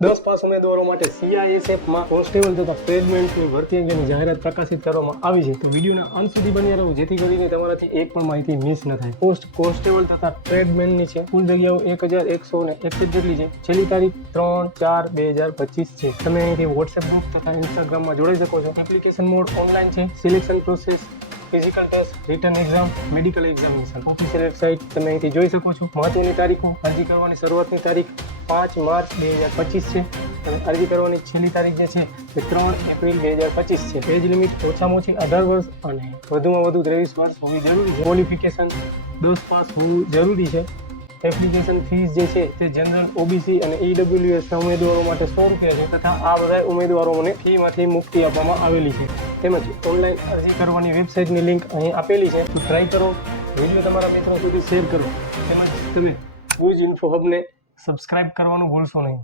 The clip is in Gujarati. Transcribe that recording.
10 પાસ ઉમેદવારો માટે CISF-માં કોન્સ્ટેબલ તથા ટ્રેડમેન્ટની ભરતી અંગેની જાહેરાત પ્રકાશિત કરવામાં આવી છે. તો વિડીયોના અંત સુધી બન્યા રહો જેથી કરીને તમારાથી એક પણ માહિતી મિસ ન થાય. પોસ્ટ કોન્સ્ટેબલ તથા ટ્રેડમેનની છે. કુલ જગ્યાઓ 1161 જેટલી છે. છેલ્લી તારીખ 3/4/2025 છે. તમે અહીંથી WhatsApp ગ્રુપ તથા Instagramમાં જોડાઈ શકો છો. એપ્લિકેશન મોડ ઓનલાઈન છે. Selection process physical test, written exam, medical examination. Official website તમે અહીંથી જોઈ શકો છો. મહત્વની તારીખો: અરજી કરવાની શરૂઆતની તારીખ 5 માર્ચ 2025 છે અને અરજી કરવાની છેલ્લી તારીખ જે છે તે 3 એપ્રિલ 2025 છે. એજ લિમિટ ઓછામાં ઓછી 18 વર્ષ અને વધુમાં વધુ 23 વર્ષ હોવી જરૂરી છે. ક્વોલિફિકેશન 10 પાસ હોવું જરૂરી છે. એપ્લિકેશન ફીસ જે છે તે જનરલ, OBC અને EWS ના ઉમેદવારો માટે 100 રૂપિયા છે તથા આ બધા ઉમેદવારોને ફીમાંથી મુક્તિ આપવામાં આવેલી છે. તેમજ ઓનલાઈન અરજી કરવાની વેબસાઇટની લિંક અહીં આપેલી છે. તો ટ્રાય કરો, વિડીયો તમારા મિત્રો સુધી શેર કરો તેમજ તમે ગુજ ઇન્ફો હબને સબસ્ક્રાઇબ કરવાનું ભૂલશો નહીં.